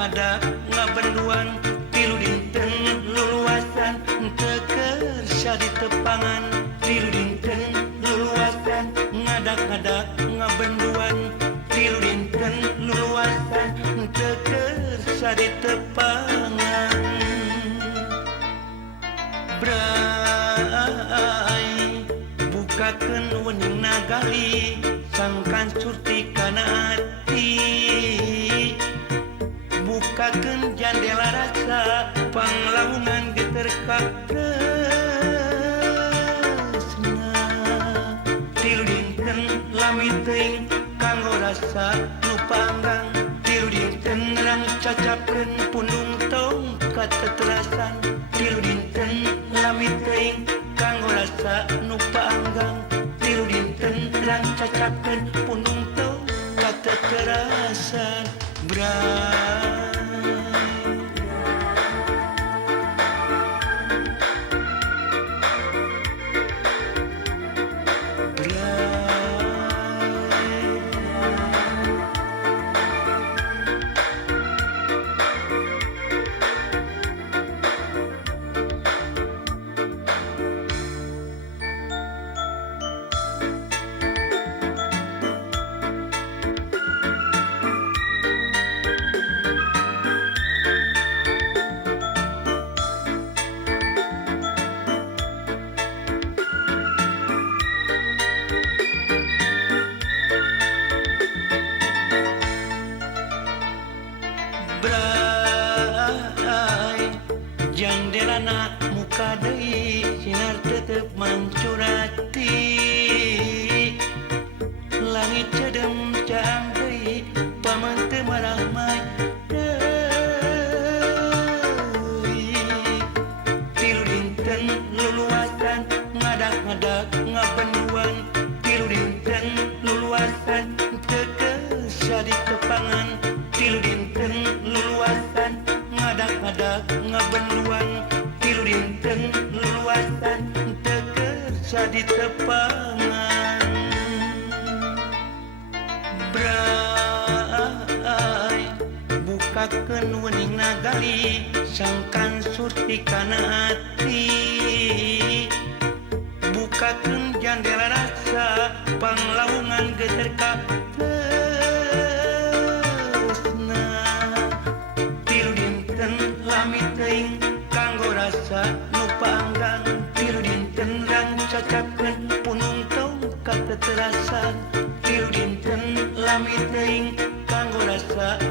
ngadak-ngadak ngabenduan tilu dinten luluasan teker syadi tepangan tilu dinten luluasan ngadak-ngadak ngabenduan tilu dinten luluasan teker syadi tepangan Bray bukakeun wening nagali sangkan surti kana ati bukakeun jandela rasa panglaungan geterka tresna tilu dinten lami teuing kanggo rasa nu panggang tilu dinten rang cacapkeun pundung tongkat teterasan tilu dinten lami teuing kanggo rasa nu panggang tilu dinten rang cacapkeun pundung tongkat teterasan Bray Bray jandelana muka deui sinar tetep mancurati langit cedem caang deui paman teu marah mah deui tilu dinten luluasan ngadak-ngadak ngabenduan tilu dinten luluasan teu syadi tepangan tilu dinten luluasan ngadak-ngadak ngabenduan tilu dinten luluasan teker syadi tepangan Bray bukakeun wening nagali sangkan surti kana ati bukakeun jandela rasa panglaungan geterka lami teuing kanggo rasa nu panggang tilu dinten rang cacapkeun punung tongkat teterasan tilu dinten lami teuing kanggo rasa